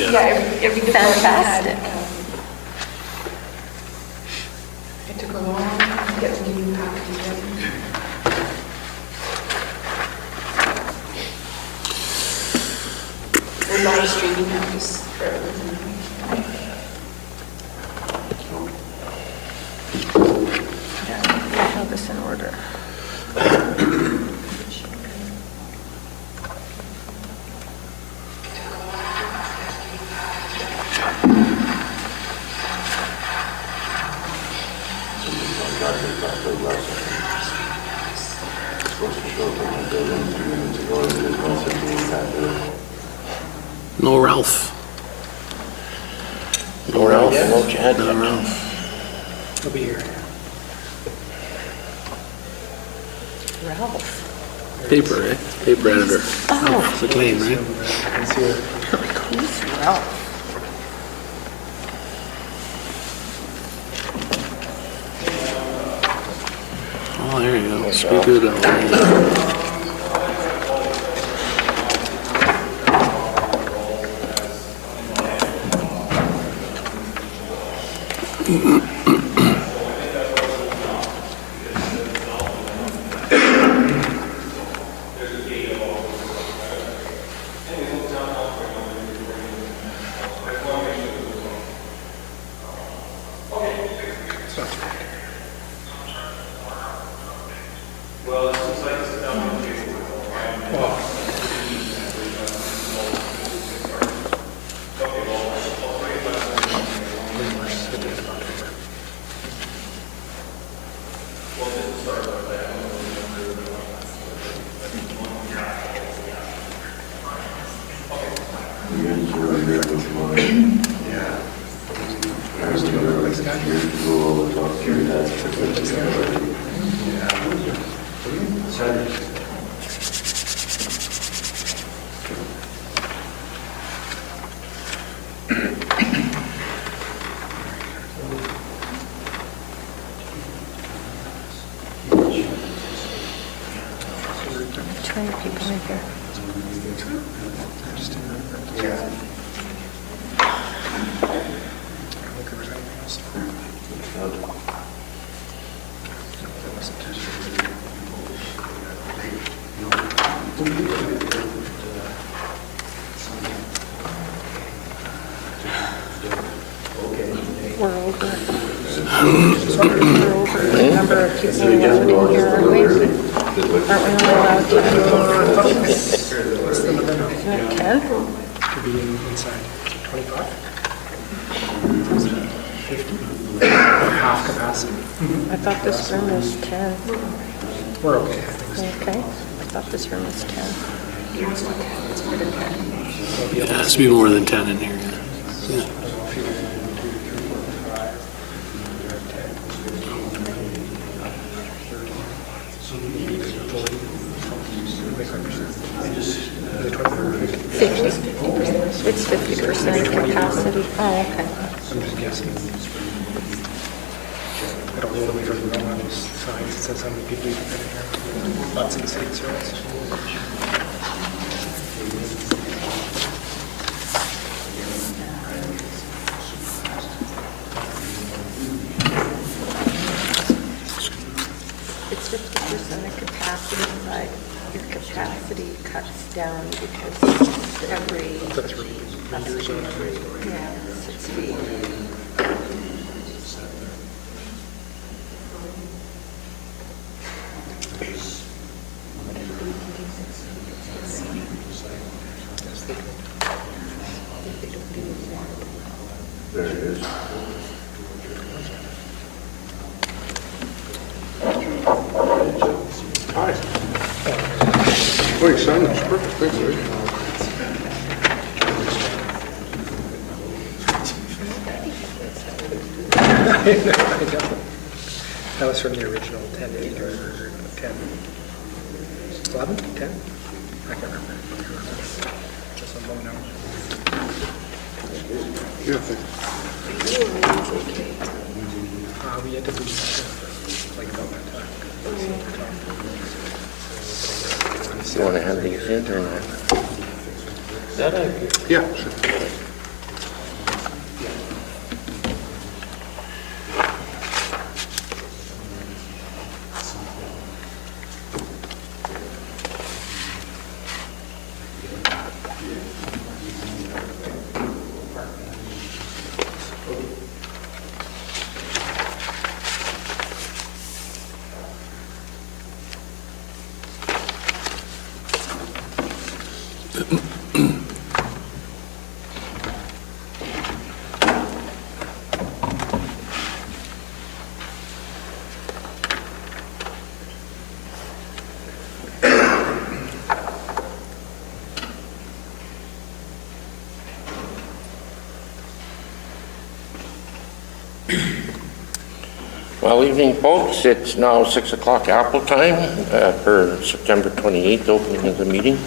Every Fantastic. It took a long time to get the new package in. We're live streaming now, just for everything. Yeah, I have this in order. No Ralph. No Ralph, no Chad. No Ralph. He'll be here. Ralph. Paper, eh? Paper editor. Oh. It's a claim, right? He's here. Who's Ralph? Oh, there you go. Speak good out there. Turn your people in here. We're over. We're over the number of people allowed in here, aren't we? Aren't we only allowed to? Isn't it 10? Could be inside. 25? 50? Half capacity. I thought this room was 10. We're okay, I think so. Okay, I thought this room was 10. Yeah, it's not 10, it's more than 10. Yeah, it has to be more than 10 in here. Yeah. 50. It's 50% capacity. Oh, okay. I'm just guessing. I don't know that we've ever run on those signs. It says how many people you can fit in here. Lots of the city service. It's 50% of capacity, but your capacity cuts down because every, The 3 meters or yeah, 6 feet. There it is. Hi. Oh, your sign is perfect. Thanks, Rick. That was from the original 10 8 or 10. 11? 10? I can't remember. Just a low number. Yeah, thanks. We had to boost that like about that time. You want to have these in or not? Yeah, sure. Well, evening, folks. It's now 6 o'clock Apple time for September 28th, opening of the meeting.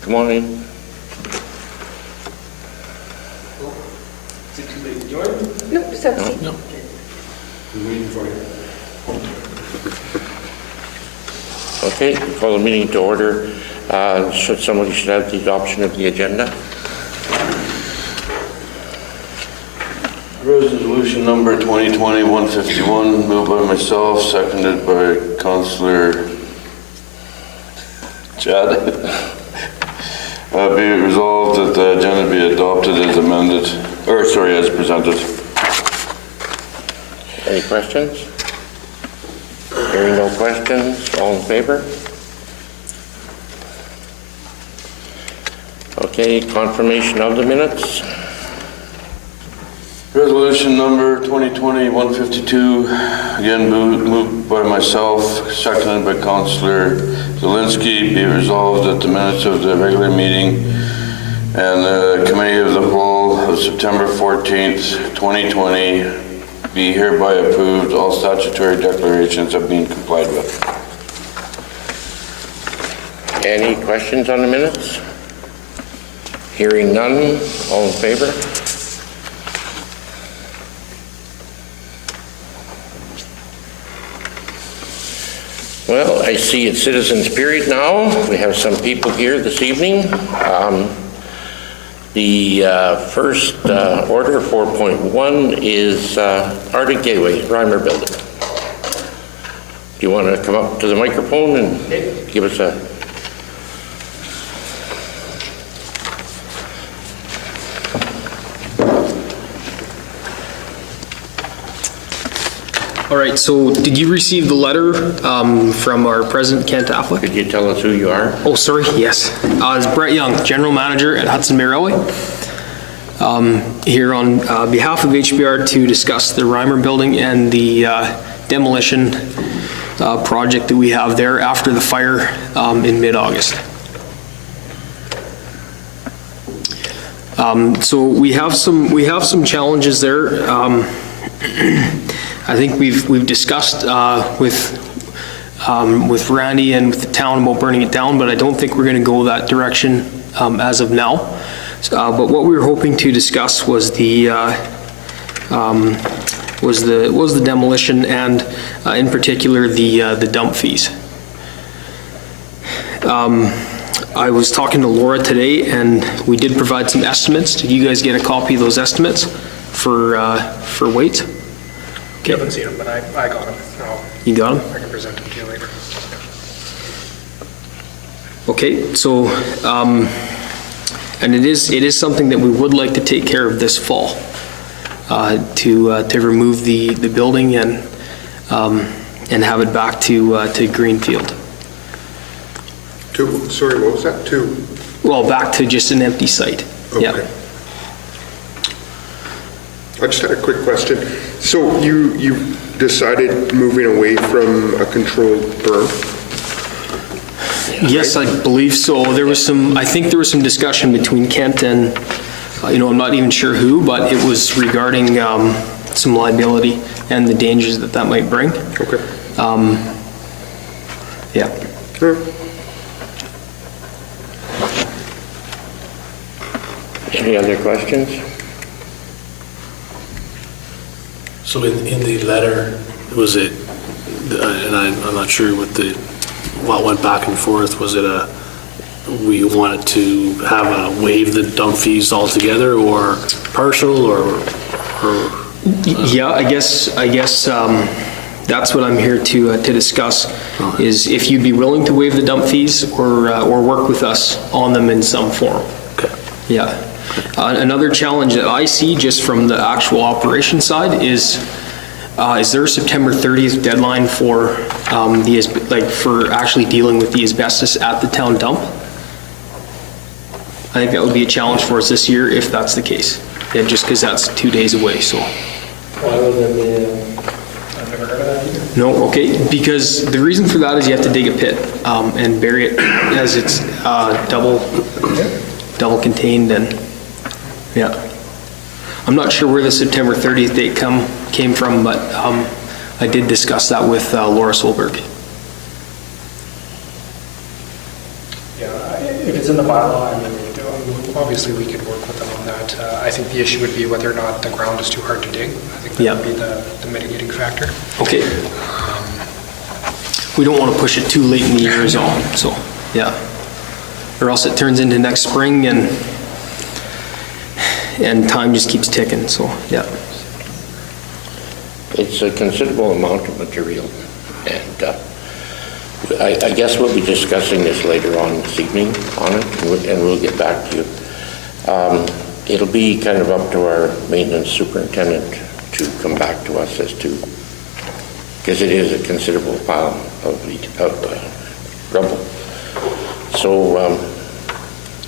Come on in. Is it too late to join? Nope, just have a seat. No. I'm waiting for you. Okay, call the meeting to order. Somebody should have the adoption of the agenda. Resolution number 2020-151, moved by myself, seconded by Councillor Chad. Be it resolved that the agenda be adopted as amended, or sorry, as presented. Any questions? Hearing no questions, all in favor? Okay, confirmation of the minutes. Resolution number 2020-152, again moved by myself, seconded by Councillor Zelinski. Be it resolved that the minutes of the regular meeting and the Committee of the Whole of September 14th, 2020 be hereby approved. All statutory declarations have been complied with. Any questions on the minutes? Hearing none, all in favor? Well, I see it's citizens' period now. We have some people here this evening. The first order, 4.1, is Arctic Gateway, Reimer Building. Do you want to come up to the microphone and give us a... All right, so did you receive the letter from our president, Kent Affleck? Could you tell us who you are? Oh, sorry, yes. It's Brett Young, General Manager at Hudson Bay Railway. Here on behalf of HBR to discuss the Reimer Building and the demolition project that we have there after the fire in mid-August. So we have some challenges there. I think we've discussed with Randy and with the town about burning it down, but I don't think we're going to go that direction as of now. But what we were hoping to discuss was the demolition and in particular the dump fees. I was talking to Laura today, and we did provide some estimates. Did you guys get a copy of those estimates for weights? I haven't seen them, but I got them. You got them? I can present them to you later. Okay, so, and it is something that we would like to take care of this fall, to remove the building and have it back to Greenfield. Sorry, what was that? Well, back to just an empty site. Okay. Yeah. I just had a quick question. So you decided moving away from a controlled burn? Yes, I believe so. I think there was some discussion between Kent and, I'm not even sure who, but it was regarding some liability and the dangers that might bring. Okay. Yeah. Sure. Any other questions? So in the letter, was it, and I'm not sure what went back and forth, was it we wanted to have waive the dump fees altogether or partial or Yeah, I guess that's what I'm here to discuss, is if you'd be willing to waive the dump fees or work with us on them in some form. Okay. Yeah. Another challenge that I see just from the actual operation side is there a September 30th deadline for for actually dealing with the asbestos at the town dump? I think that would be a challenge for us this year if that's the case. Yeah, just because that's 2 days away, so. Why would there be I've never heard of that either. No, okay, because the reason for that is you have to dig a pit and bury it as it's double contained, and yeah. I'm not sure where the September 30th date came from, but I did discuss that with Laura Solberg. Yeah, if it's in the bylaw, I mean, obviously we could work with them on that. I think the issue would be whether or not the ground is too hard to dig. I think that would be the mitigating factor. Okay. We don't want to push it too late in the year is all, so, yeah. Or else it turns into next spring and time just keeps ticking, so, yeah. It's a considerable amount of material, and I guess we'll be discussing this later on this evening on it, and we'll get back to you. It'll be kind of up to our maintenance superintendent to come back to us as to, because it is a considerable pile of rubble. So,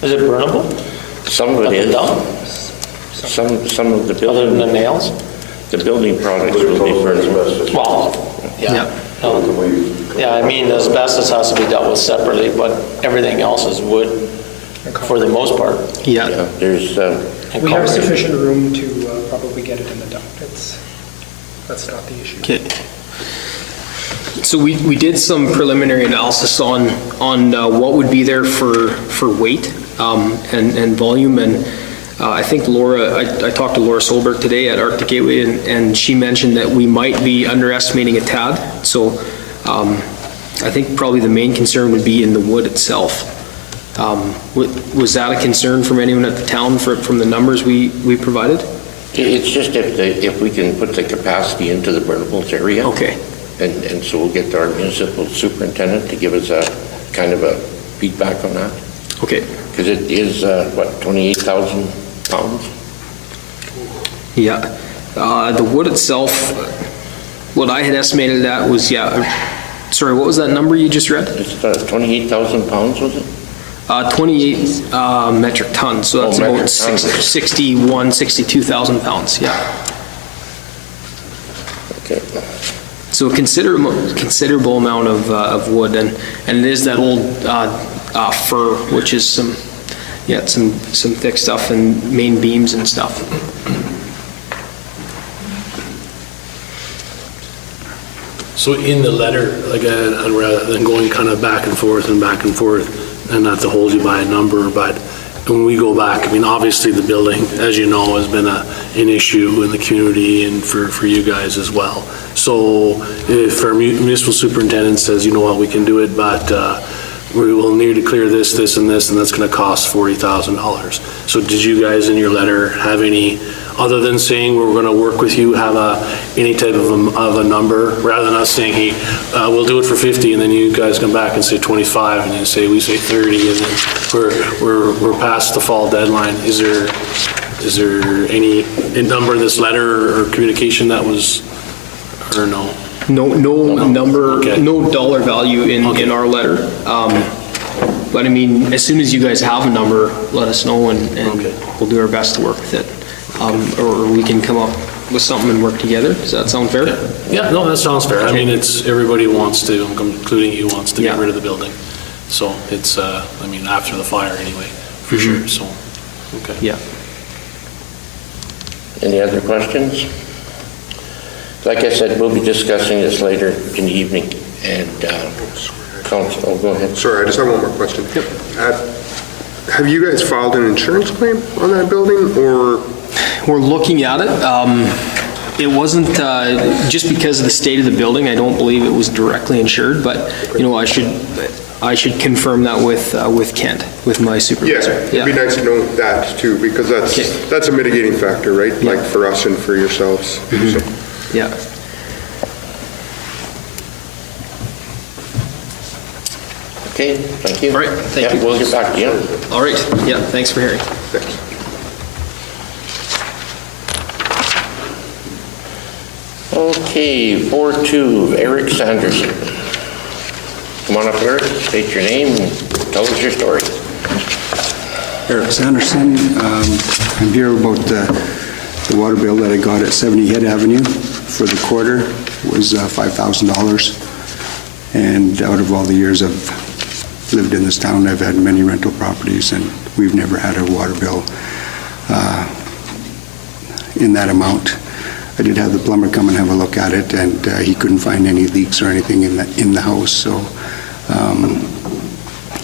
Is it burnable? some of it is. Some of the building. Other than the nails? The building products will be burnable. Well, yeah. Yeah, I mean, asbestos has to be dealt with separately, but everything else is wood for the most part. Yeah. Yeah, there's, And We have concrete. sufficient room to probably get it in the dump. That's not the issue. Okay. So we did some preliminary analysis on what would be there for weight and volume, and I think Laura, I talked to Laura Solberg today at Arctic Gateway, and she mentioned that we might be underestimating a tad. So I think probably the main concern would be in the wood itself. Was that a concern from anyone at the town from the numbers we provided? it's just if we can put the capacity into the burnables area. Okay. And so we'll get our municipal superintendent to give us a kind of a feedback on that. Okay. Because it is, 28,000 pounds? Yeah. The wood itself, what I had estimated that was, sorry, what was that number you just read? It's 28,000 pounds, was it? 28 metric tons, so that's metric about tons. 62,000 pounds, yeah. Okay. So a considerable amount of wood, and it is that old fir, which is some thick stuff and main beams and stuff. So in the letter, like, and rather than going kind of back and forth, and not to hold you by a number, but when we go back, I mean, obviously the building, as you know, has been an issue in the community and for you guys as well. So if our municipal superintendent says, you know what, we can do it, but we will need to clear this, and that's going to cost $40,000. So did you guys in your letter have any, other than saying we're going to work with you, have any type of a number, rather than us saying, hey, we'll do it for 50, and then you guys come back and say 25, and then we say 30, and then we're past the fall deadline. Is there any number in this letter or communication that was, or no? No number, Okay. no dollar value in our letter. But I mean, as soon as you guys have a number, let us know, and we'll do our best to work with it. Or we can come up with something and work together. Does that sound fair? Yeah, no, that sounds fair. I mean, everybody wants to, including you, wants to get rid of the building. So it's, I mean, after the fire anyway, for sure, so, okay. Yeah. Any other questions? Like I said, we'll be discussing this later in the evening, and Council, go ahead. Sorry, I just have one more question. Have you guys filed an insurance claim on that building, or? We're looking at it. It wasn't, just because of the state of the building, I don't believe it was directly insured, but, you know, I should confirm that with Kent, with my supervisor. Yeah, it'd be nice to know that too, because that's a mitigating factor, right? Yeah. Like for us and for yourselves. Mm-hmm. So. Yeah. Okay, thank you. All right, thank you. We'll get back to you. All right, yeah, thanks for hearing. Thanks. Okay, 4-2, Eric Sanderson. Come on up, Eric, state your name and tell us your story. Eric Sanderson. I'm here about the water bill that I got at 70 Head Avenue for the quarter was $5,000. And out of all the years I've lived in this town, I've had many rental properties, and we've never had a water bill in that amount. I did have the plumber come and have a look at it, and he couldn't find any leaks or anything in the house, so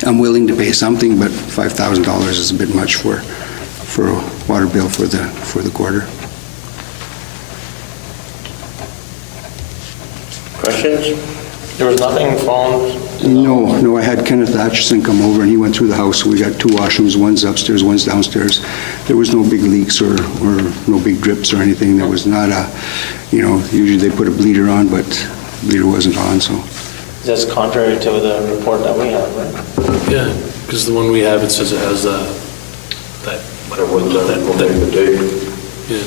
I'm willing to pay something, but $5,000 is a bit much for a water bill for the quarter. Questions? There was nothing found? No, I had Kenneth Atchison come over, and he went through the house. We got 2 washrooms, one's upstairs, one's downstairs. There was no big leaks or no big drips or anything. There was not usually they put a bleeder on, but the bleeder wasn't on, so. That's contrary to the report that we have, right? Yeah, because the one we have, it says it has that, whatever, that date. Yeah.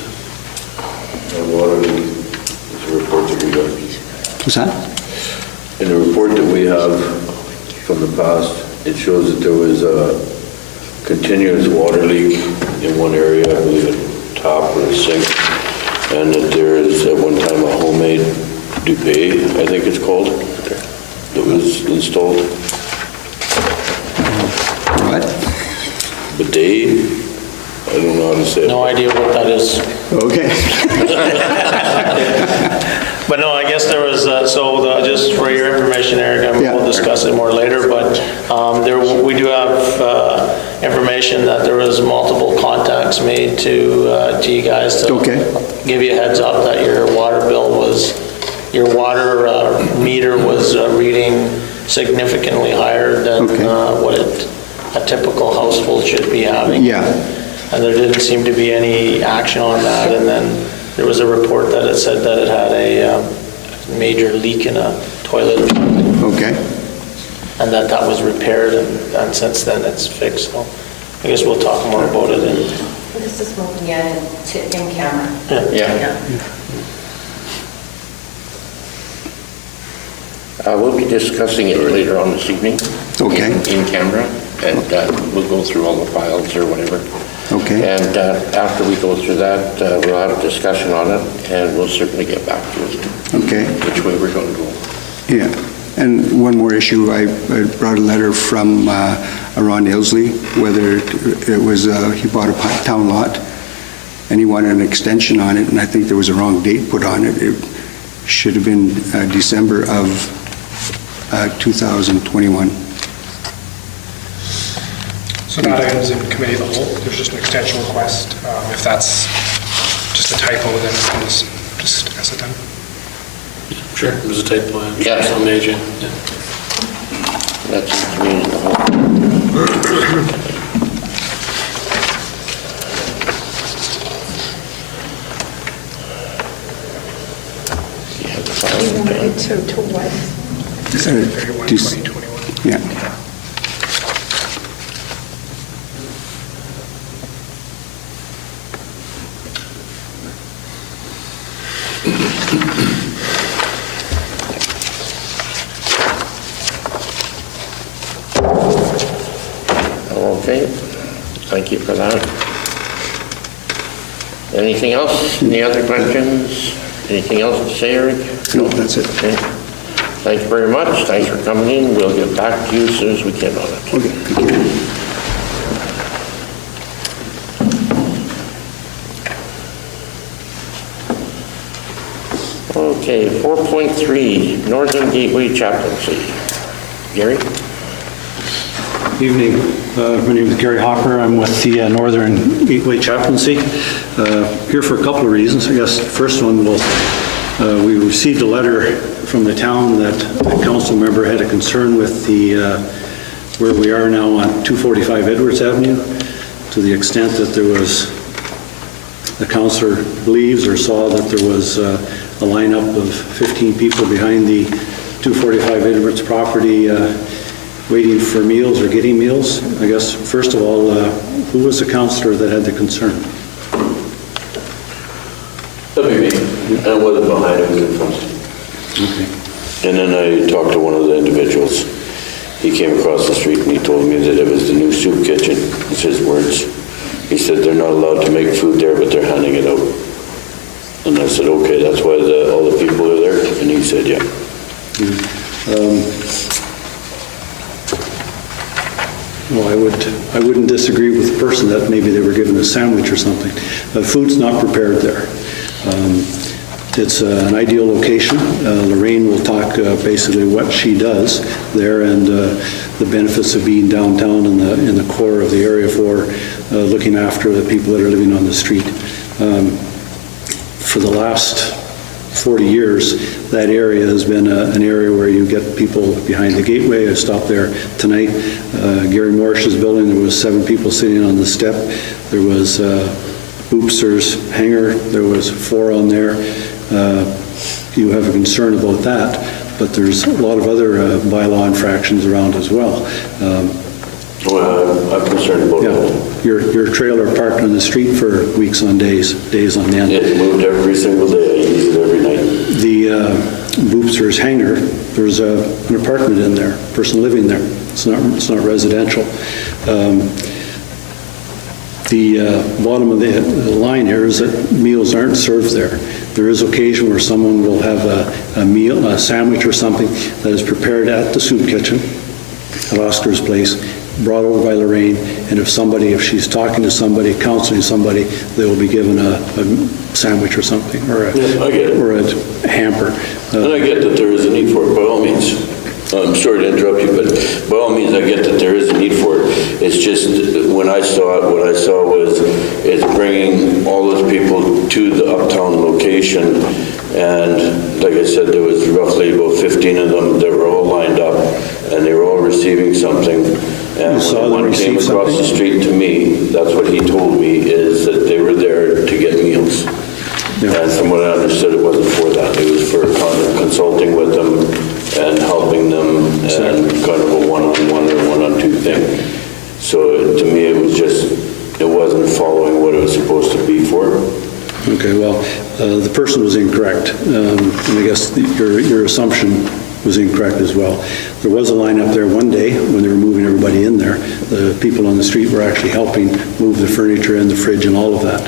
And water leak is a report that we got. What's that? In the report that we have from the past, it shows that there was a continuous water leak in one area, I believe a top or a sink, and that there is at one time a homemade duvet, I think it's called, that was installed. What? Bidet? I don't know how to say it. No idea what that is. Okay. But no, I guess there was, just for your information, Eric, and Yeah. we'll discuss it more later, but we do have information that there was multiple contacts made to you guys to give you a heads up that your water meter was reading significantly higher than what a typical household should be having. Yeah. And there didn't seem to be any action on that, and then there was a report that it said that it had a major leak in a toilet or something. Okay. And that was repaired, and since then it's fixed, so I guess we'll talk more about it. This is looking at it in camera. Yeah. We'll be discussing it later on this evening. Okay. In camera, and we'll go through all the files or whatever. Okay. And after we go through that, we'll have a discussion on it, and we'll certainly get back to it. Okay. Which way we're going to go. Yeah. And one more issue, I brought a letter from Ron Ilsley, whether it was, he bought a town lot, and he wanted an extension on it, and I think there was a wrong date put on it. It should have been December of 2021. So that item's in committee of the whole. There's just an extension request. If that's just a typo, then we can just discuss it then. Sure, it was a typo. Yeah. It's on the agenda. Yeah. That's in committee of the whole. Yeah, the files You are want done. it to what? December 31, 2021. Yeah. Okay, thank you for that. Anything else? Any other questions? Anything else to say, Eric? No, that's it. Okay. Thank you very much. Thanks for coming in. We'll get back to you as soon as we can on it. Okay, thank you. Okay, 4.3, Northern Gateway Chaplaincy. Gary? Evening. My name is Gary Hopper. I'm with the Northern Gateway Chaplaincy. Here for a couple of reasons. I guess the first one was we received a letter from the town that a council member had a concern with where we are now on 245 Edwards Avenue, to the extent that there was, the councilor believes or saw that there was a lineup of 15 people behind the 245 Edwards property waiting for meals or getting meals. I guess, first of all, who was the councilor that had the concern? That'd be me. I wasn't behind, it was in front. Okay. And then I talked to one of the individuals. He came across the street and he told me that it was the new soup kitchen. It's his words. He said they're not allowed to make food there, but they're handing it out. And I said, okay, that's why all the people are there? And he said, yeah. Well, I wouldn't disagree with the person that maybe they were given a sandwich or something. Food's not prepared there. It's an ideal location. Lorraine will talk basically what she does there and the benefits of being downtown in the core of the area for looking after the people that are living on the street. For the last 40 years, that area has been an area where you get people behind the gateway. I stopped there tonight. Gary Morris's building, there was 7 people sitting on the step. There was Oopser's hangar, there was 4 on there. You have a concern about that, but there's a lot of other bylaw infractions around as well. Well, I'm concerned about Yeah, your trailer parked on the street for weeks on days on end. it. It's moved every single day. I use it every night. The Boopser's hangar, there's an apartment in there, person living there. It's not residential. The bottom of the line here is that meals aren't served there. There is occasion where someone will have a meal, a sandwich or something that is prepared at the soup kitchen at Oscar's place, brought over by Lorraine, and if she's talking to somebody, counseling somebody, they will be given a sandwich or something, or I get it. or a hamper. And I get that there is a need for it, by all means. I'm sorry to interrupt you, but by all means, I get that there is a need for it. It's just, when I saw it, what I saw was it's bringing all those people to the Uptown location, and like I said, there was roughly about 15 of them that were all lined up, and they were all receiving something. And You saw when them one came receive across the something? street to me, that's what he told me, is that they were there to get meals. Yeah. And from what I understood, it wasn't for that. It was for kind of consulting with them and helping them and kind of a one-on-one or one-on-two thing. So to me, it wasn't following what it was supposed to be for. Okay, well, the person was incorrect, and I guess your assumption was incorrect as well. There was a line up there one day when they were moving everybody in there. The people on the street were actually helping move the furniture and the fridge and all of that.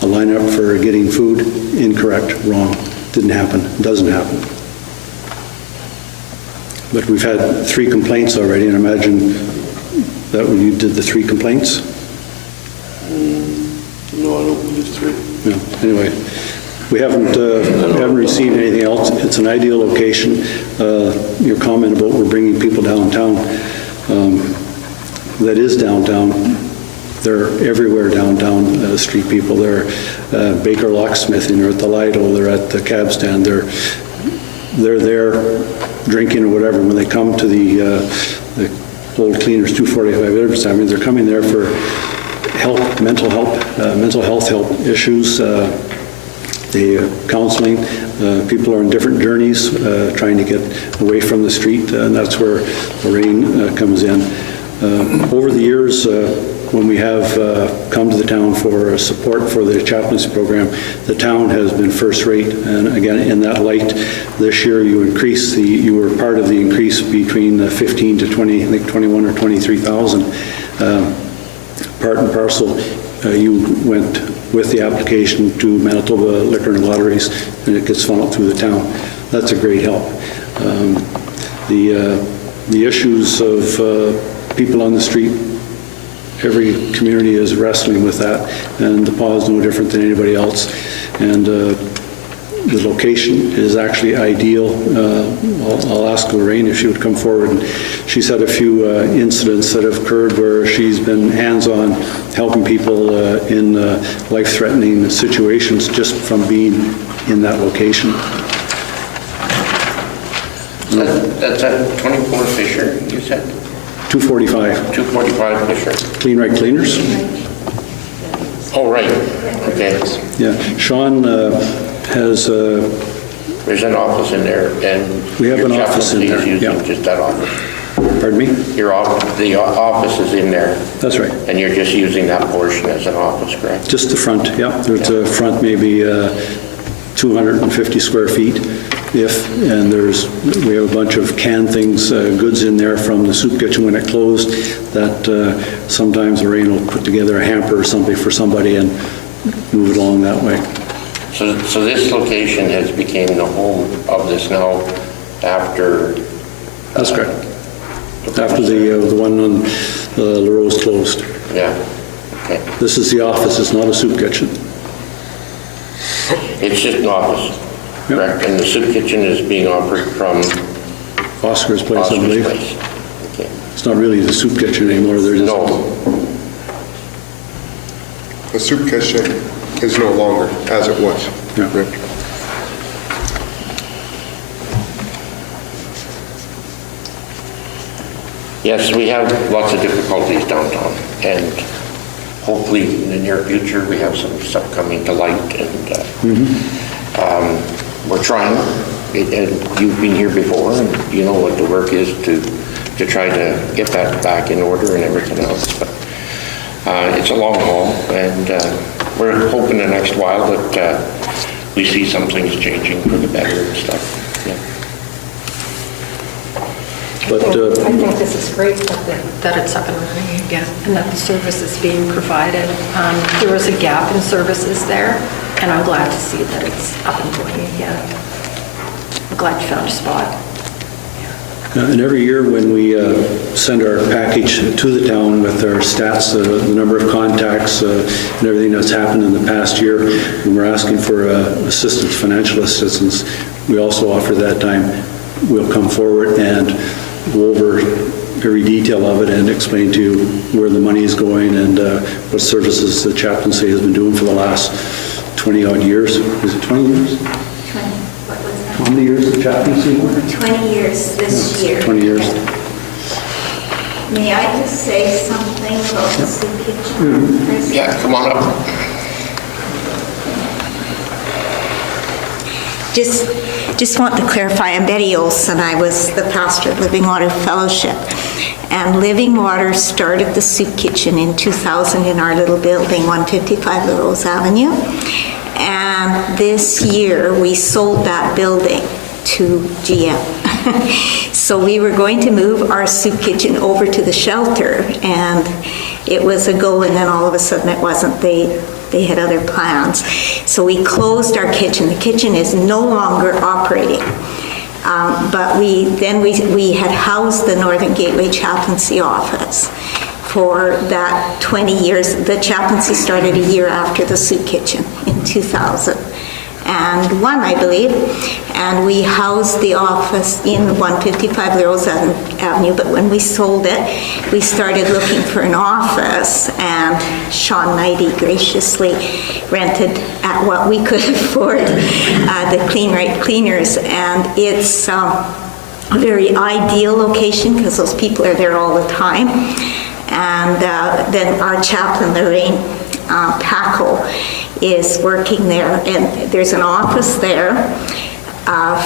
A lineup for getting food, incorrect, wrong. Didn't happen, doesn't happen. But we've had 3 complaints already, and I imagine that when you did the 3 complaints? No, I don't believe 3. No, anyway, we haven't received anything else. It's an ideal location. Your comment about we're bringing people downtown, that is downtown. They're everywhere downtown, street people. They're Baker Locksmithing, they're at the Lido, they're at the cab stand, they're there drinking or whatever. When they come to the old cleaners, 245 Edwards, I mean, they're coming there for help, mental health help issues, the counseling. People are on different journeys, trying to get away from the street, and that's where Lorraine comes in. Over the years, when we have come to the town for support for the chaplaincy program, the town has been first rate. And again, in that light, this year you were part of the increase between 15 to 20, I think 21 or 23,000. Part and parcel, you went with the application to Manitoba Liquor and Lotteries, and it gets funneled through the town. That's a great help. The issues of people on the street, every community is wrestling with that, and the PAW is no different than anybody else. And the location is actually ideal. I'll ask Lorraine if she would come forward. And she's had a few incidents that have occurred where she's been hands-on helping people in life-threatening situations just from being in that location. That's at 24 Fisher, you said? 245. 245 Fisher. Clean Right Cleaners? Oh, right, okay. Yeah. Sean has... There's an office in there, and we have an office in there, using yeah. just that office. Pardon me? The office is in there. That's right. And you're just using that portion as an office, correct? Just the front, yeah. There's a front maybe 250 square feet, and we have a bunch of canned things, goods in there from the soup kitchen when it closed, that sometimes Lorraine will put together a hamper or something for somebody and move it along that way. So this location has become the home of this now after... That's correct. After the one on LaRose closed. Yeah, okay. This is the office, it's not a soup kitchen. It's just an office, correct? And the soup kitchen is being operated from Oscar's place, I Oscar's believe. place. Okay. It's not really the soup kitchen anymore. They're just No, The soup kitchen is no longer as it was. Yeah. Correct. yes, we have lots of difficulties downtown, and hopefully in the near future, we have some stuff coming to light, and we're trying. And you've been here before, and you know what the work is to try to get that back in order and everything else. But it's a long haul, and we're hoping the next while that we see some things changing for the better and stuff. Yeah. But I think this is great that it's up and running again and that the service is being provided. There was a gap in services there, and I'm glad to see that it's up and going again. I'm glad you found a spot. And every year when we send our package to the town with our stats, the number of contacts and everything that's happened in the past year, when we're asking for assistance, financial assistance, we also offer that time, we'll come forward and go over every detail of it and explain to you where the money is going and what services the chaplaincy has been doing for the last 20-odd years. Is it 20 years? 20. What was that? How many years of chaplaincy? 20 years this year. 20 years. May I just say something about the soup kitchen? Yeah, come on up. Just want to clarify, I'm Betty Olson. I was the pastor of Living Water Fellowship. And Living Water started the soup kitchen in 2000 in our little building, 155 Rose Avenue. And this year, we sold that building to GM. So we were going to move our soup kitchen over to the shelter, and it was a go, and then all of a sudden it wasn't. They had other plans. So we closed our kitchen. The kitchen is no longer operating. But we had housed the Northern Gateway Chaplaincy office for that 20 years. The chaplaincy started a year after the soup kitchen in 2001, I believe. And we housed the office in 155 Rose Avenue, but when we sold it, we started looking for an office, and Sean Knighty graciously rented at what we could afford, the Clean Right Cleaners, and it's a very ideal location because those people are there all the time. And then our chaplain, Lorraine Paquette, is working there, and there's an office there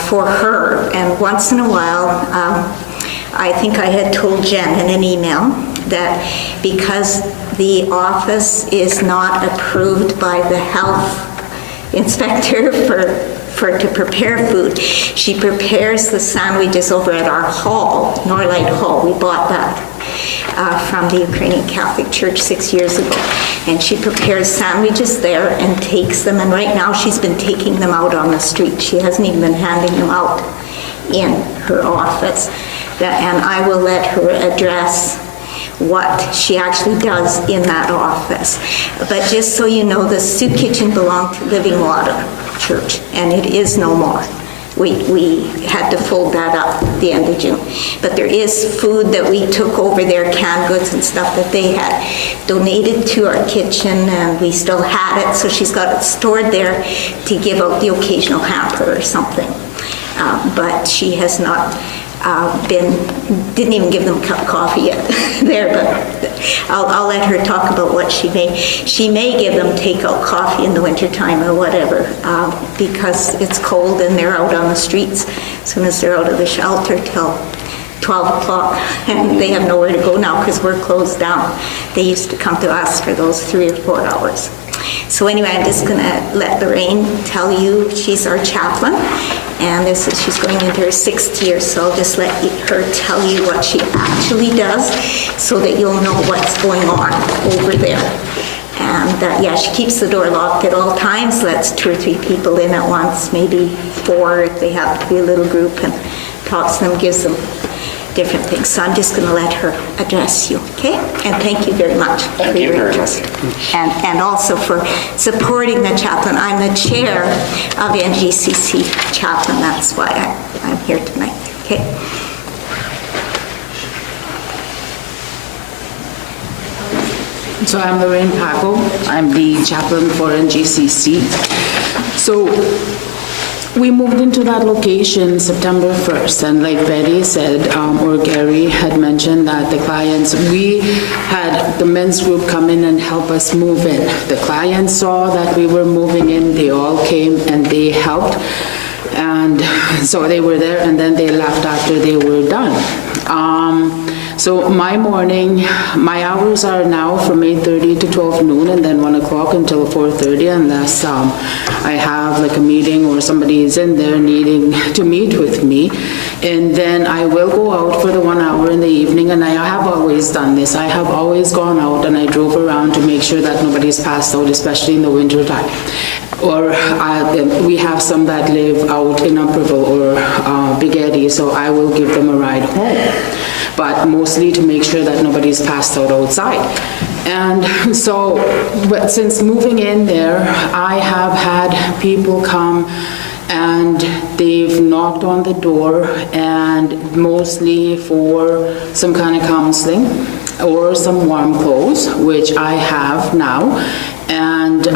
for her. And once in a while, I think I had told Jen in an email that because the office is not approved by the health inspector to prepare food, she prepares the sandwiches over at our hall, Norlight Hall. We bought that from the Ukrainian Catholic Church 6 years ago. And she prepares sandwiches there and takes them, and right now she's been taking them out on the street. She hasn't even been handing them out in her office. And I will let her address what she actually does in that office. But just so you know, the soup kitchen belonged to Living Water Church, and it is no more. We had to fold that up at the end of June. But there is food that we took over there, canned goods and stuff that they had donated to our kitchen, and we still had it, so she's got it stored there to give out the occasional hamper or something. But she has not didn't even give them a cup of coffee yet there, but I'll let her talk about what she may give them takeout coffee in the wintertime or whatever, because it's cold and they're out on the streets as soon as they're out of the shelter till 12 o'clock, and they have nowhere to go now because we're closed down. They used to come to us for those 3 or 4 hours. So anyway, I'm just going to let Lorraine tell you, she's our chaplain, and she's going into her 6th year, so I'll just let her tell you what she actually does so that you'll know what's going on over there. And yeah, she keeps the door locked at all times, lets 2 or 3 people in at once, maybe 4 if they have to be a little group, and talks to them, gives them different things. So I'm just going to let her address you, okay? And thank you very much for your interest. And also for supporting the chaplain. I'm the chair of NGCC Chaplain. That's why I'm here tonight, okay? So I'm Lorraine Paquette. I'm the chaplain for NGCC. So we moved into that location September 1st, and like Betty said, or Gary had mentioned that the clients, we had the men's group come in and help us move in. The clients saw that we were moving in, they all came and they helped. And so they were there and then they left after they were done. So my hours are now from 8:30 to 12 noon and then 1 o'clock until 4:30 unless I have like a meeting or somebody is in there needing to meet with me. And then I will go out for the 1 hour in the evening, and I have always done this. I have always gone out and I drove around to make sure that nobody's passed out, especially in the winter time. Or we have some that live out in Upperville or Big Eddy, so I will give them a ride home. But mostly to make sure that nobody's passed out outside. And so, but since moving in there, I have had people come and they've knocked on the door, and mostly for some kind of counseling or some warm clothes, which I have now. And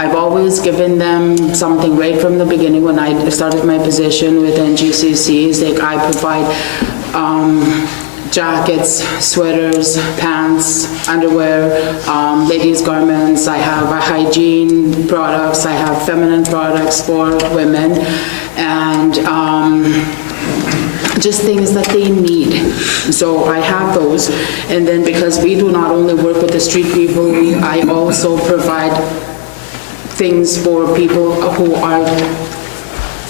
I've always given them something right from the beginning when I started my position with NGCC. Is like I provide jackets, sweaters, pants, underwear, ladies' garments. I have hygiene products. I have feminine products for women, and just things that they need. So I have those. And then because we do not only work with the street people, I also provide things for people who are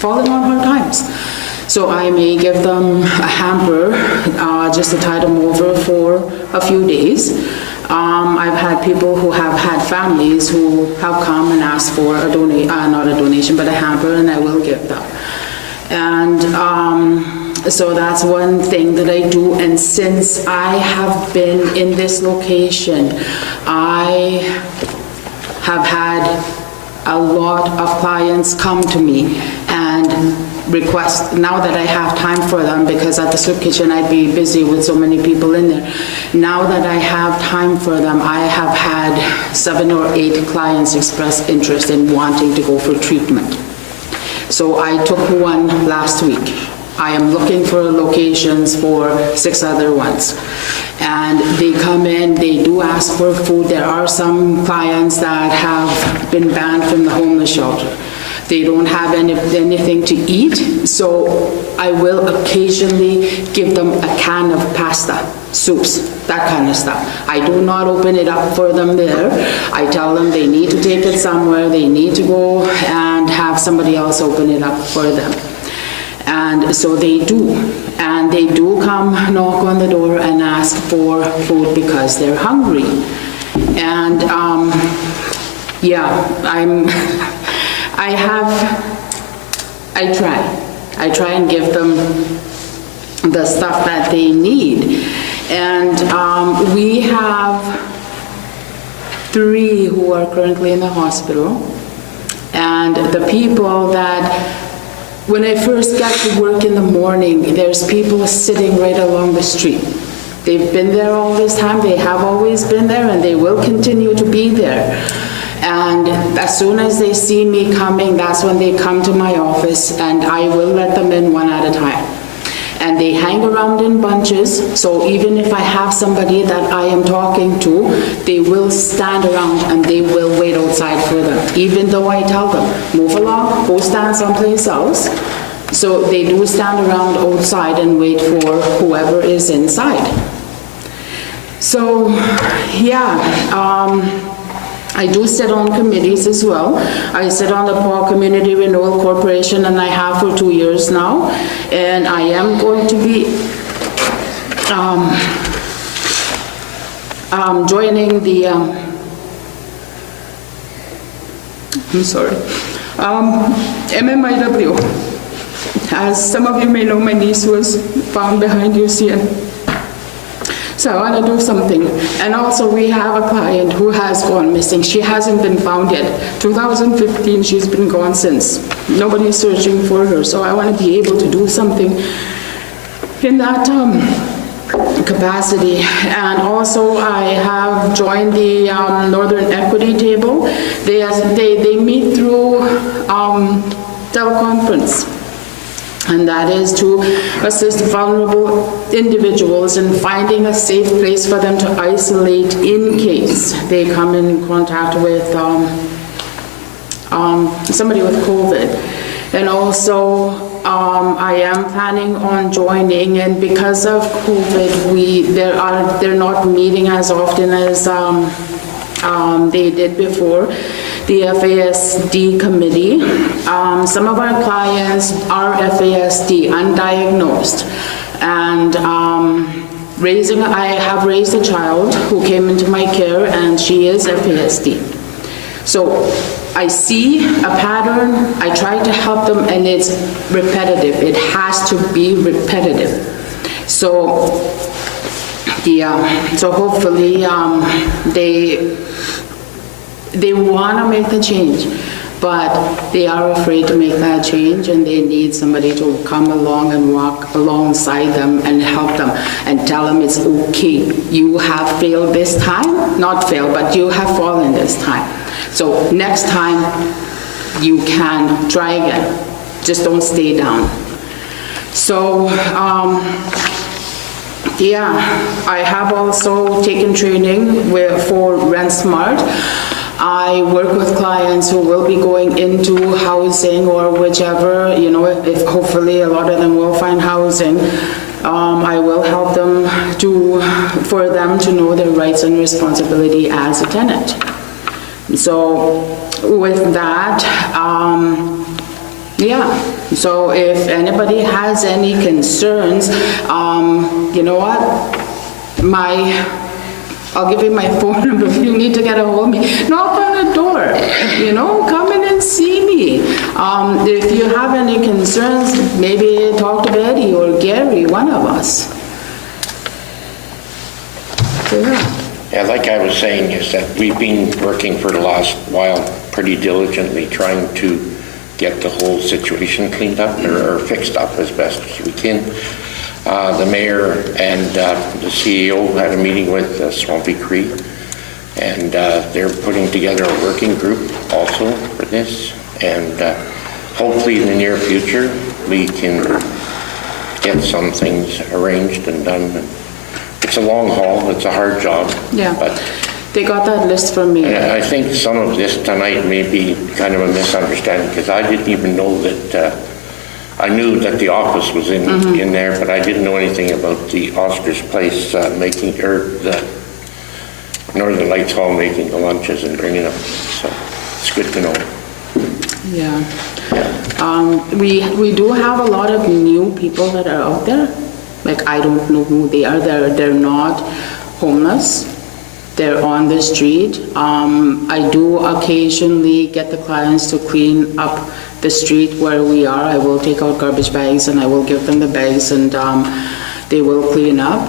falling on hard times. So I may give them a hamper just to tide them over for a few days. I've had people who have had families who have come and asked for a not a donation, but a hamper, and I will give them. And so that's one thing that I do. And since I have been in this location, I have had a lot of clients come to me and request, now that I have time for them, because at the soup kitchen I'd be busy with so many people in there. Now that I have time for them, I have had 7 or 8 clients express interest in wanting to go for treatment. So I took one last week. I am looking for locations for 6 other ones. And they come in, they do ask for food. There are some clients that have been banned from the homeless shelter. They don't have anything to eat, so I will occasionally give them a can of pasta, soups, that kind of stuff. I do not open it up for them there. I tell them they need to take it somewhere, they need to go and have somebody else open it up for them. And so they do. And they do come knock on the door and ask for food because they're hungry. And I try and give them the stuff that they need. And we have 3 who are currently in the hospital. And the people that, when I first got to work in the morning, there's people sitting right along the street. They've been there all this time, they have always been there, and they will continue to be there. And as soon as they see me coming, that's when they come to my office, and I will let them in one at a time. And they hang around in bunches, so even if I have somebody that I am talking to, they will stand around and they will wait outside for them, even though I tell them, move along, go stand someplace else. So they do stand around outside and wait for whoever is inside. So, I do sit on committees as well. I sit on the Paul Community Renewal Corporation, and I have for 2 years now. And I am going to be joining the, MMIW. As some of you may know, my niece was found behind UCN. So I want to do something. And also we have a client who has gone missing. She hasn't been found yet. 2015, she's been gone since. Nobody's searching for her. So I want to be able to do something in that capacity. And also I have joined the Northern Equity Table. They meet through teleconference. And that is to assist vulnerable individuals in finding a safe place for them to isolate in case they come in contact with somebody with COVID. And also, I am planning on joining, and because of COVID, they're not meeting as often as they did before. The FASD committee. Some of our clients are FASD, undiagnosed. And I have raised a child who came into my care, and she is FASD. So I see a pattern, I try to help them, and it's repetitive. It has to be repetitive. So, yeah, so hopefully they want to make the change, but they are afraid to make that change, and they need somebody to come along and walk alongside them and help them and tell them it's okay. You have failed this time, not failed, but you have fallen this time. So next time you can try again. Just don't stay down. So, yeah, I have also taken training for Rent Smart. I work with clients who will be going into housing or whichever, if hopefully a lot of them will find housing. I will help them for them to know their rights and responsibility as a tenant. So with that, yeah. So if anybody has any concerns, you know what? I'll give you my phone number if you need to get a hold of me. Knock on the door, come in and see me. If you have any concerns, maybe talk to Betty or Gary, one of us. So, yeah, like I was saying, is that we've been working for the last while pretty diligently trying to get the whole situation cleaned up or fixed up as best as we can. The mayor and the CEO had a meeting with Swampy Cree, and they're putting together a working group also for this, and hopefully in the near future we can get some things arranged and done. It's a long haul, it's a hard job. Yeah, but they got that list from me. I think some of this tonight may be kind of a misunderstanding, because I didn't even know that I knew that the office was in there, but I didn't know anything about the Oscar's Place making, or the Northern Lights Hall making the lunches and bringing them. So it's good to know. Yeah. We do have a lot of new people that are out there. Like, I don't know who they are. They're not homeless. They're on the street. I do occasionally get the clients to clean up the street where we are. I will take out garbage bags and I will give them the bags, and they will clean up.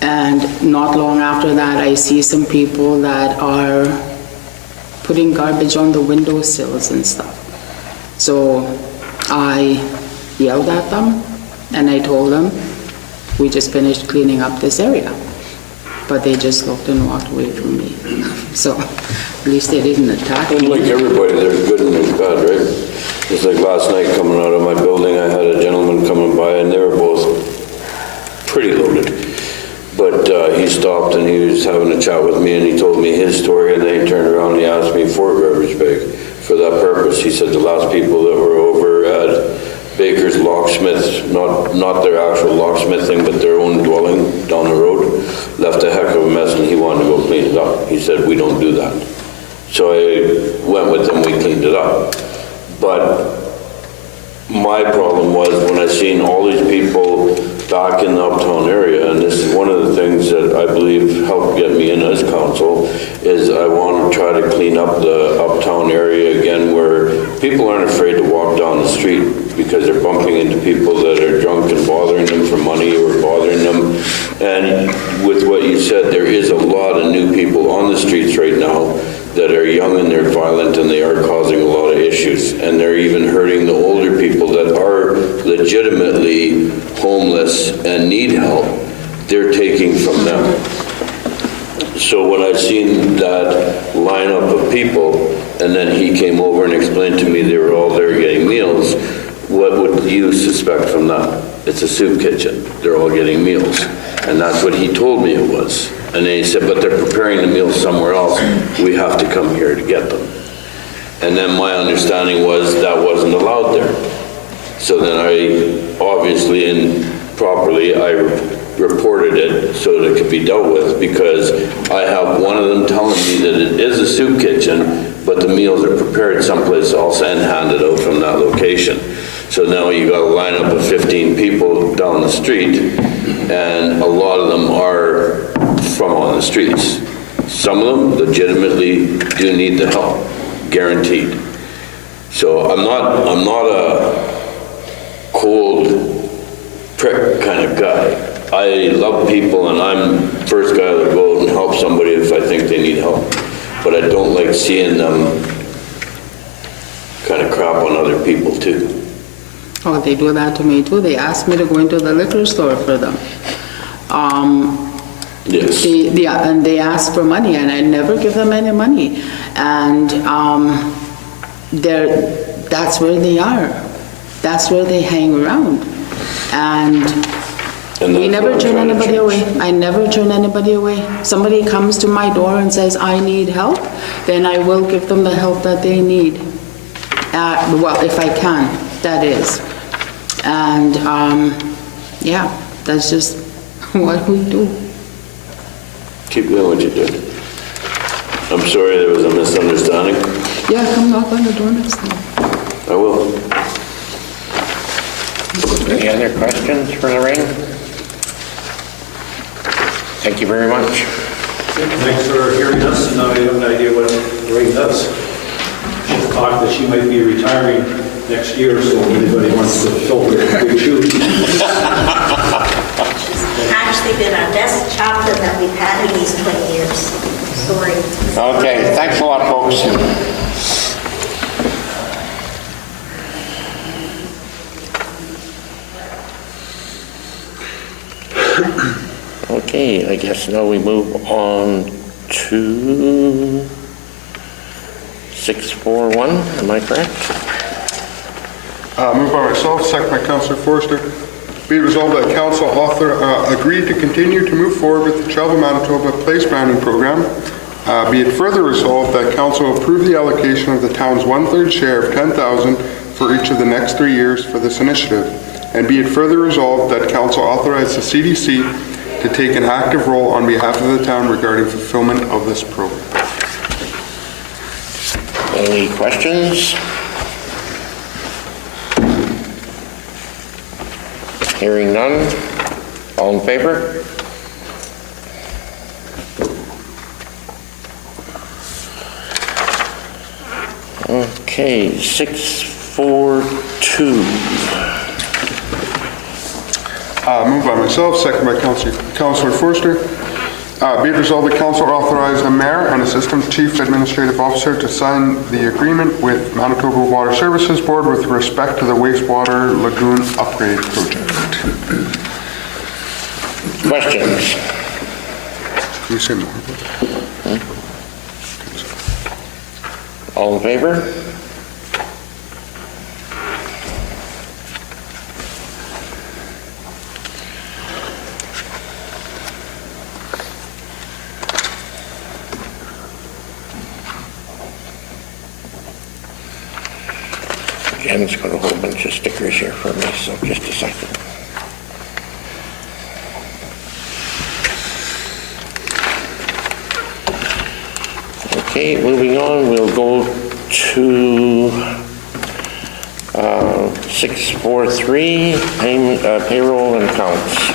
And not long after that, I see some people that are putting garbage on the windowsills and stuff. So I yelled at them and I told them, we just finished cleaning up this area. But they just looked and walked away from me. So at least they didn't attack me. And like everybody, there's good and there's bad, right? It's like last night coming out of my building, I had a gentleman coming by and they were both pretty loaded. But he stopped and he was having a chat with me and he told me his story, and then he turned around and he asked me for a garbage bag for that purpose. He said the last people that were over at Baker's Locksmith, not their actual locksmithing, but their own dwelling down the road, left a heck of a mess and he wanted to go clean it up. He said, we don't do that. So I went with him, we cleaned it up. But my problem was when I seen all these people back in the Uptown area, and this is one of the things that I believe helped get me in as council, is I want to try to clean up the Uptown area again, where people aren't afraid to walk down the street. because they're bumping into people that are drunk and bothering them for money or bothering them. And with what you said, there is a lot of new people on the streets right now that are young and they're violent and they are causing a lot of issues. And they're even hurting the older people that are legitimately homeless and need help. They're taking from them. So when I seen that lineup of people, and then he came over and explained to me they were all there getting meals, what would you suspect from that? It's a soup kitchen. They're all getting meals. And that's what he told me it was. And then he said, but they're preparing the meals somewhere else. We have to come here to get them. And then my understanding was that wasn't allowed there. So then I, obviously and properly, I reported it so that it could be dealt with, because I have one of them telling me that it is a soup kitchen, but the meals are prepared someplace else and handed out from that location. So now you got a lineup of 15 people down the street, and a lot of them are from on the streets. Some of them legitimately do need the help, guaranteed. So I'm not a cold prick kind of guy. I love people, and I'm the first guy to go out and help somebody if I think they need help. But I don't like seeing them kind of crap on other people too. Oh, they do that to me too. They ask me to go into the liquor store for them. Yes. And they ask for money, and I never give them any money. And that's where they are. That's where they hang around. And we never turn anybody away. I never turn anybody away. Somebody comes to my door and says, I need help, then I will give them the help that they need. Well, if I can, that is. And yeah, that's just what we do. Keep doing what you do. I'm sorry there was a misunderstanding. Yeah, come knock on the door next time. I will. Any other questions for Lorraine? Thank you very much. Thanks for hearing us, and now you have an idea what Lorraine does. She talked that she might be retiring next year, so if anybody wants to fill her big shoes. She's actually been our best chaplain that we've had in these 20 years. Sorry. Okay, thanks a lot, folks. Okay, I guess now we move on to 641, am I correct? Moved by myself, second by Councillor Forster. Be it resolved that Council agreed to continue to move forward with the Travel Manitoba Place Branding Program. Be it further resolved that Council approve the allocation of the town's 1/3 share of $10,000 for each of the next 3 years for this initiative. And be it further resolved that Council authorize the CDC to take an active role on behalf of the town regarding fulfillment of this program. Any questions? Hearing none. All in favor? Okay, 642. Moved by myself, second by Councillor Forster. Be it resolved that Council authorize the Mayor and Assistant Chief Administrative Officer to sign the agreement with Manitoba Water Services Board with respect to the wastewater lagoon upgrade project. Questions? Can you say more? All in favor? Jen's got a whole bunch of stickers here for me, so just a second. Okay, moving on, we'll go to 643, payroll and accounts.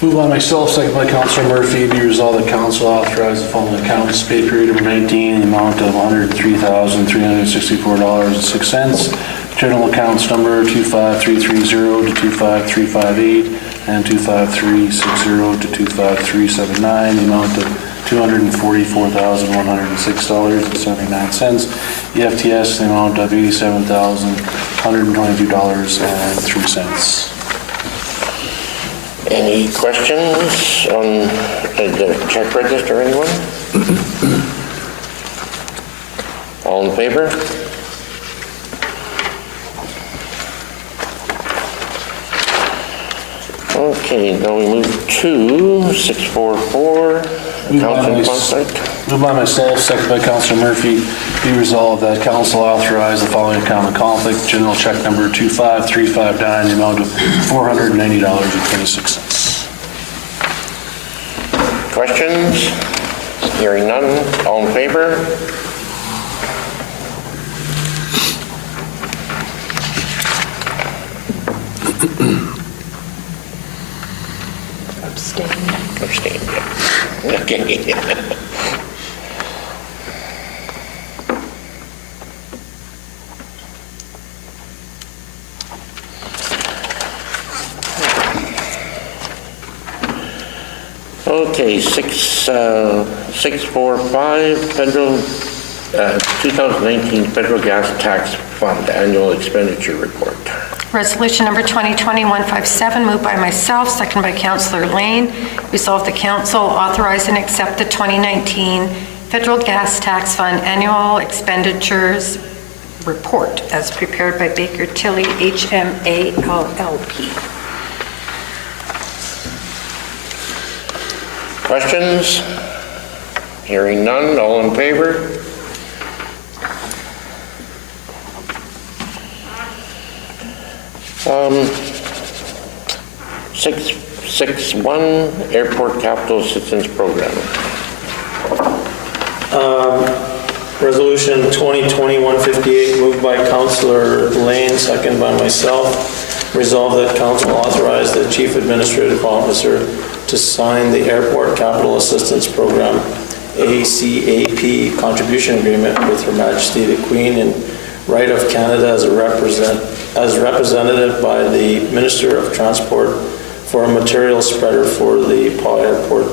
Moved by myself, second by Councillor Murphy, be resolved that Council authorize the following accounts: pay period number 19 in the amount of $103,364.06 General accounts number 25330 to 25358 and 25360 to 25379, the amount of $244,106.79. EFTS, the amount of $87,122.03. Any questions on the check register, anyone? All in favor? Okay, now we move to 644, accounts and conflict. Moved by myself, second by Councilor Murphy. Be resolved that council authorize the following account of conflict. General check number 25359, the amount of $490.26. Questions? Hearing none, all in favor? Abstain, yeah. Okay. Okay, 645, federal, 2019 Federal Gas Tax Fund Annual Expenditure Report. Resolution number 2020-157, moved by myself, second by Councillor Lane. Resolve the council authorize and accept the 2019 Federal Gas Tax Fund Annual Expenditures Report as prepared by Baker Tilly HMA LLP. Questions? Hearing none, all in favor? Um, 661, Airport Capital Assistance Program. Resolution 2020-158, moved by Councillor Lane, second by myself. Resolve that council authorize the Chief Administrative Officer to sign the Airport Capital Assistance Program, ACAP, contribution agreement with Her Majesty the Queen in right of Canada as representative by the Minister of Transport for a material spreader for the Paw Airport.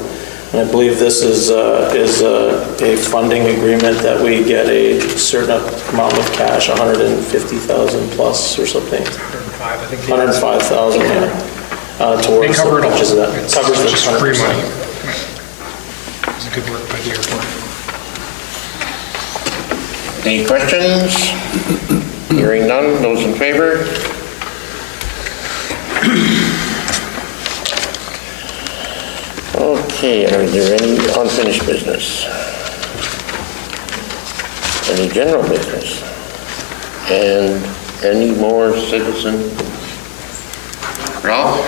And I believe this is a funding agreement that we get a certain amount of cash, 150,000 plus or something. 105, I think. 105,000, yeah. Towards They cover it all. Is that It's covers the just free 100%. money. It's good work by the airport. Any questions? Hearing none, those in favor? Okay, are there any unfinished business? Any general business? And any more citizen? Ralph?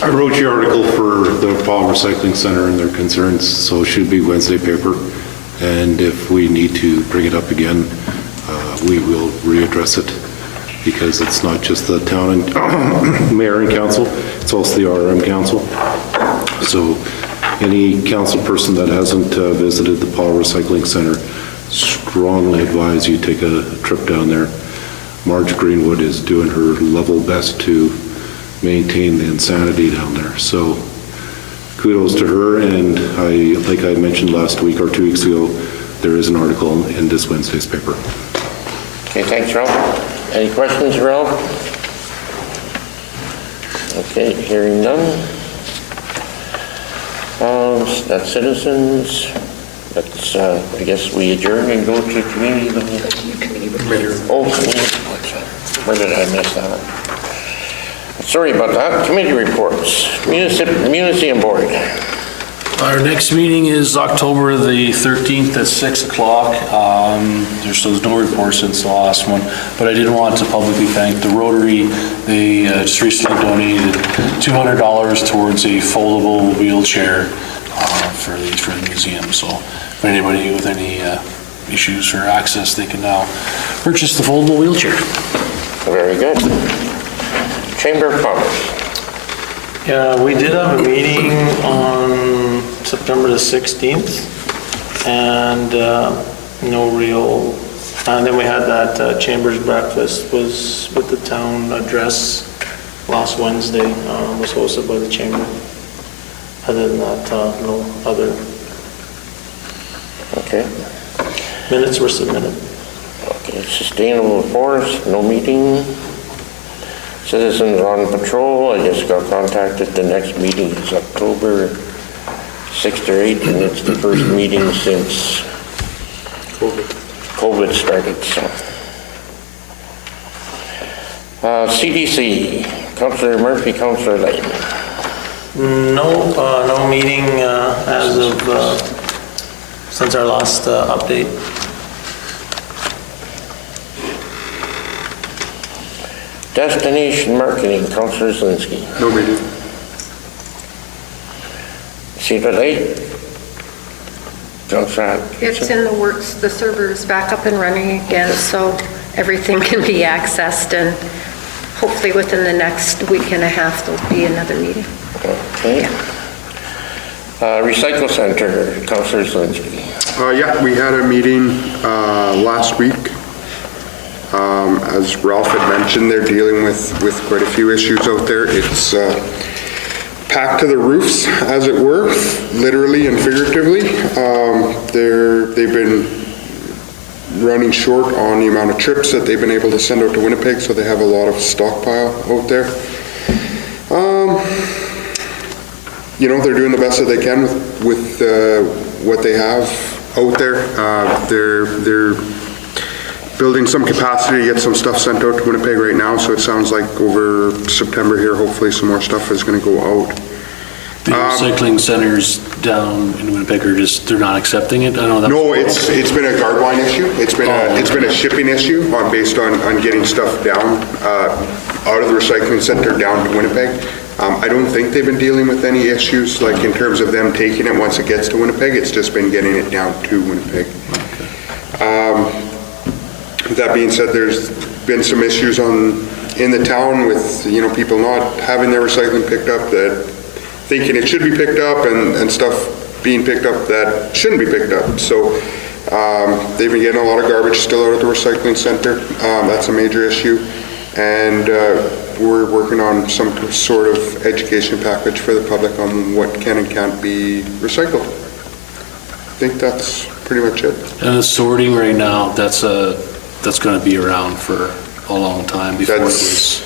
I wrote your article for the Paul Recycling Center and their concerns, so it should be Wednesday paper. And if we need to bring it up again, we will readdress it, because it's not just the town and mayor and council, it's also the RRM council. So any council person that hasn't visited the Paul Recycling Center, strongly advise you take a trip down there. Marge Greenwood is doing her level best to maintain the insanity down there. So kudos to her, and like I mentioned last week or 2 weeks ago, there is an article in this Wednesday's paper. Okay, thanks, Ralph. Any questions, Ralph? Okay, hearing none. That's citizens. Let's, I guess we adjourn and go to community. Oh, where did I miss that? Sorry about that. Committee reports. Museum Board. Our next meeting is October the 13th at 6 o'clock. There's no report since the last one, but I did want to publicly thank the Rotary. They just recently donated $200 towards a foldable wheelchair for the museum. So if anybody with any issues for access, they can now purchase the foldable wheelchair. Very good. Chamber of Commerce. Yeah, we did have a meeting on September the 16th, and no real, and then we had that Chambers breakfast was with the town address last Wednesday, was hosted by the Chamber. Other than that, no other. Okay. Minutes were submitted. Okay, sustainable forest, no meeting. Citizens on patrol, I just got contacted. The next meeting is October 6th or 8th, and it's the first meeting since COVID started, so. CDC, Councillor Murphy, Councillor Lane. No meeting as of since our last update. Destination marketing, Councillor Zielinski. No meeting. Cedar Lake, Councillor It's in the works. The server is back up and running again, so everything can be accessed, and hopefully within the next week and a half, there'll be another meeting. Okay. Recycle Center, Councillor Zielinski. Yeah, we had a meeting last week. As Ralph had mentioned, they're dealing with quite a few issues out there. It's packed to the roofs, as it were, literally and figuratively. They've been running short on the amount of trips that they've been able to send out to Winnipeg, so they have a lot of stockpile out there. They're doing the best that they can with what they have out there. They're building some capacity to get some stuff sent out to Winnipeg right now, so it sounds like over September here, hopefully some more stuff is going to go out. The recycling centers down in Winnipeg are they're not accepting it? I know that. No, it's been a guard line issue. It's been a shipping issue based on getting stuff down out of the recycling center down to Winnipeg. I don't think they've been dealing with any issues like in terms of them taking it once it gets to Winnipeg. It's just been getting it down to Winnipeg. With that being said, there's been some issues in the town with people not having their recycling picked up, that thinking it should be picked up, and stuff being picked up that shouldn't be picked up. So they've been getting a lot of garbage still out at the recycling center. That's a major issue, and we're working on some sort of education package for the public on what can and can't be recycled. I think that's pretty much it. And the sorting right now, that's going to be around for a long time before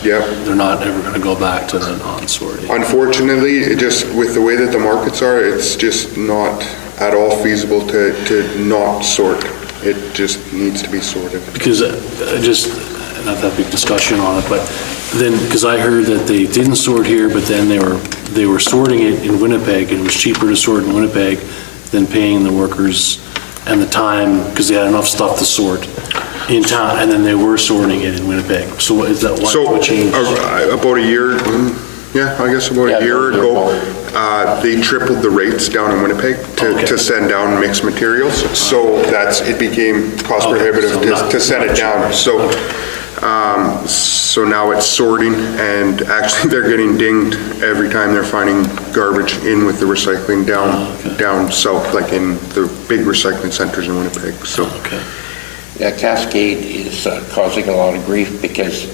they're not ever going to go back to the non-sorting. Unfortunately, just with the way that the markets are, it's just not at all feasible to not sort. It just needs to be sorted. Because not that big discussion on it, but then, because I heard that they didn't sort here, but then they were sorting it in Winnipeg, and it was cheaper to sort in Winnipeg than paying the workers and the time, because they had enough stuff to sort in town, and then they were sorting it in Winnipeg. So is that what changed? About a year, a year ago, they tripled the rates down in Winnipeg to send down mixed materials. So it became cost prohibitive to send it down. So now it's sorting, and actually they're getting dinged every time they're finding garbage in with the recycling down south, like in the big recycling centers in Winnipeg. So. Yeah, Cascade is causing a lot of grief because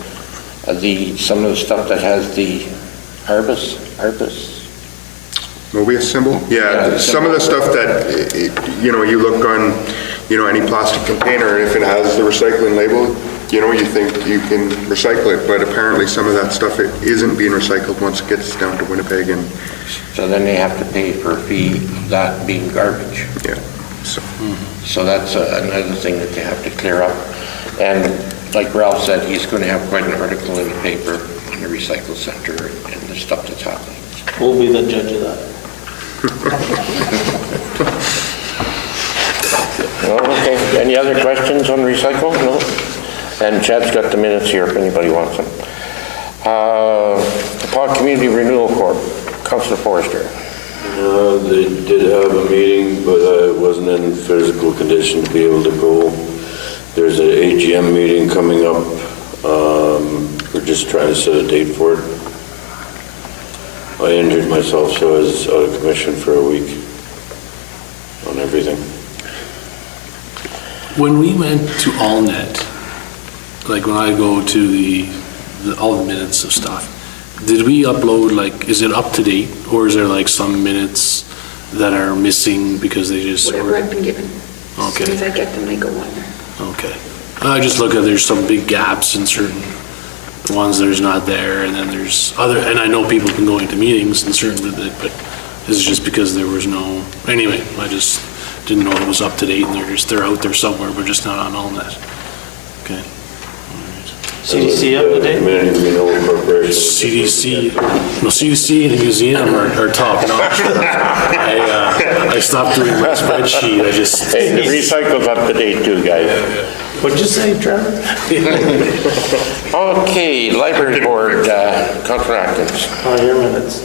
of some of the stuff that has the Arbus Mobius symbol? Yeah, some of the stuff that, you look on, any plastic container, and if it has the recycling label, you think you can recycle it, but apparently some of that stuff isn't being recycled once it gets down to Winnipeg. And so then they have to pay for a fee, that being garbage. Yeah. So that's another thing that they have to clear up. And like Ralph said, he's going to have quite an article in the paper on the recycle center and the stuff that's happening. We'll be the judge of that. Okay, any other questions on recycle? No? And Chad's got the minutes here if anybody wants them. Upon Community Renewal Corp, Councillor Forrester. They did have a meeting, but I wasn't in physical condition to be able to go. There's an AGM meeting coming up. We're just trying to set a date for it. I injured myself, so I was out of commission for a week on everything. When we went to AllNet, like when I go to all the minutes of stuff, did we upload, like, is it up to date, or is there like some minutes that are missing because they just... Whatever I've been given. Okay. As soon as I get them, I go on there. Okay. I just look at, there's some big gaps in certain ones there's not there, and then there's other, and I know people can go into meetings and certain, but this is just because there was no, anyway, I just didn't know it was up to date, and they're out there somewhere, but just not on AllNet. Okay. CDC up to date? CDC and the museum are top notch. I stopped doing my spreadsheet, I just... Hey, the recycle's up to date too, guys. What'd you say, Trevor? Okay, library board, Councilor Atkins. Your minutes.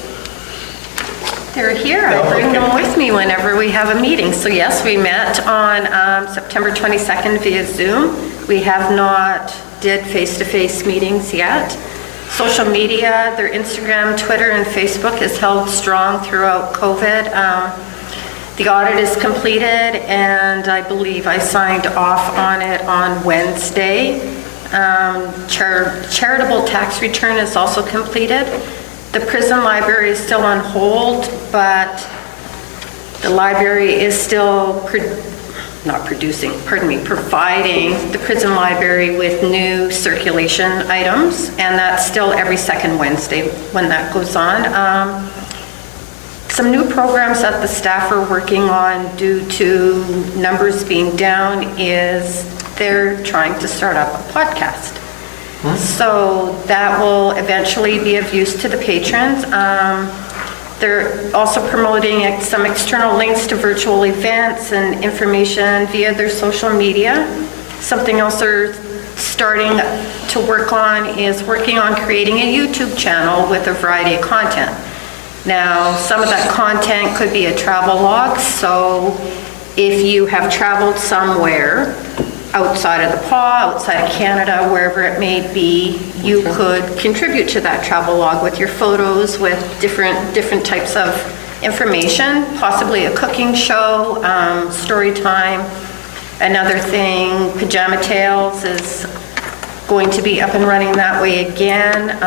They're here. I bring them with me whenever we have a meeting. So yes, we met on September 22nd via Zoom. We have not did face-to-face meetings yet. Social media, their Instagram, Twitter, and Facebook is held strong throughout COVID. The audit is completed, and I believe I signed off on it on Wednesday. Charitable tax return is also completed. The prison library is still on hold, but the library is still providing the prison library with new circulation items, and that's still every second Wednesday when that goes on. Some new programs that the staff are working on due to numbers being down is they're trying to start up a podcast. So that will eventually be of use to the patrons. They're also promoting some external links to virtual events and information via their social media. Something else they're starting to work on is working on creating a YouTube channel with a variety of content. Now, some of that content could be a travel log, so if you have traveled somewhere outside of the PAW, outside of Canada, wherever it may be, you could contribute to that travel log with your photos, with different types of information, possibly a cooking show, story time. Another thing, Pajama Tales is going to be up and running that way again.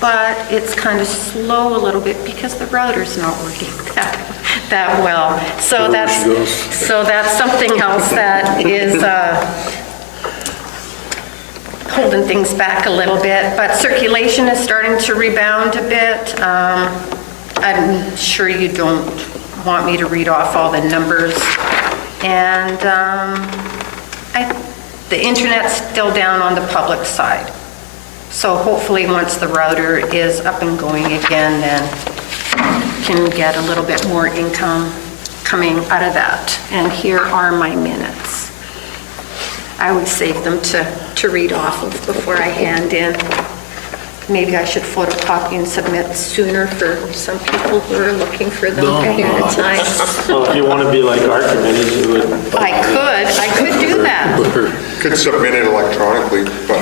But it's kind of slow a little bit because the router's not working that well. So that's something else that is holding things back a little bit. But circulation is starting to rebound a bit. I'm sure you don't want me to read off all the numbers. And the internet's still down on the public side. So hopefully once the router is up and going again, then can get a little bit more income coming out of that. And here are my minutes. I always save them to read off of before I hand in. Maybe I should photocopy and submit sooner for some people who are looking for them ahead of time. Well, if you want to be like our committee, you would. I could do that. Could submit it electronically, but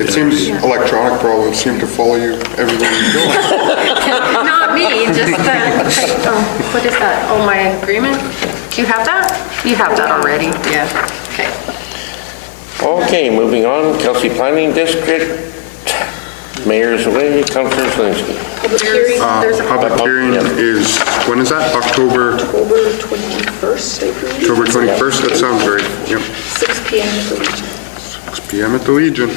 it seems electronic problems seem to follow you everywhere you go. Not me, just what is that? Oh, my agreement? Do you have that? You have that already, yeah. Okay. Okay, moving on, Kelsey Planning District, Mayor's away, Councilor Zelinski. Public hearing is, when is that? October 21st, I believe. October 21st, that sounds right, yep. 6 p.m. at the Legion. 6 p.m. at the Legion.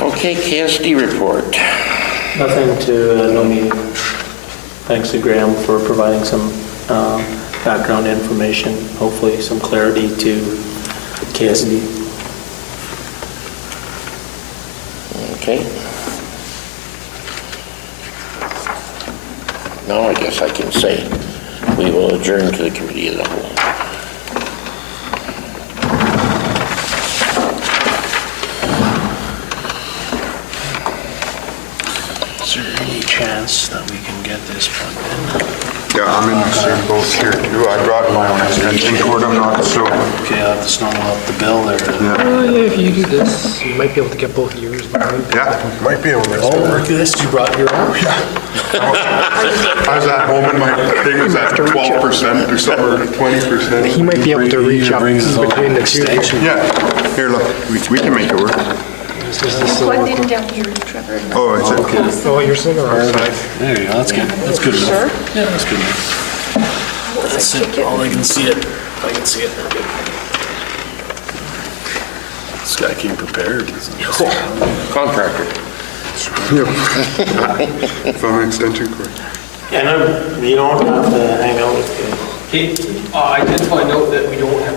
Okay, KSD report. Nothing to, no meeting. Thanks to Graham for providing some background information, hopefully some clarity to KSD. Okay. Now I guess I can say we will adjourn to the committee of the whole. Is there any chance that we can get this plugged in? Yeah, I'm in the same boat here too. I brought my own extension cord, I'm not so. Okay, I'll have to snuggle up the bill there. Yeah, if you do this, you might be able to get both yours. Yeah, might be able to. Oh, look at this, you brought your own? I was at home and my thing was at 12% or something, or 20%. He might be able to reach up between the two. Yeah, here, look, we can make it work. Plugged in down here, Trevor. Oh, is it? Oh, you're still on the wrong side. There you go, that's good. That's good enough. Sure? Yeah, that's good enough. That's it, all I can see it. I can see it. Good. This guy came prepared. Contractor. From an extension cord. And you don't have to hang out with me. I did find out that we don't have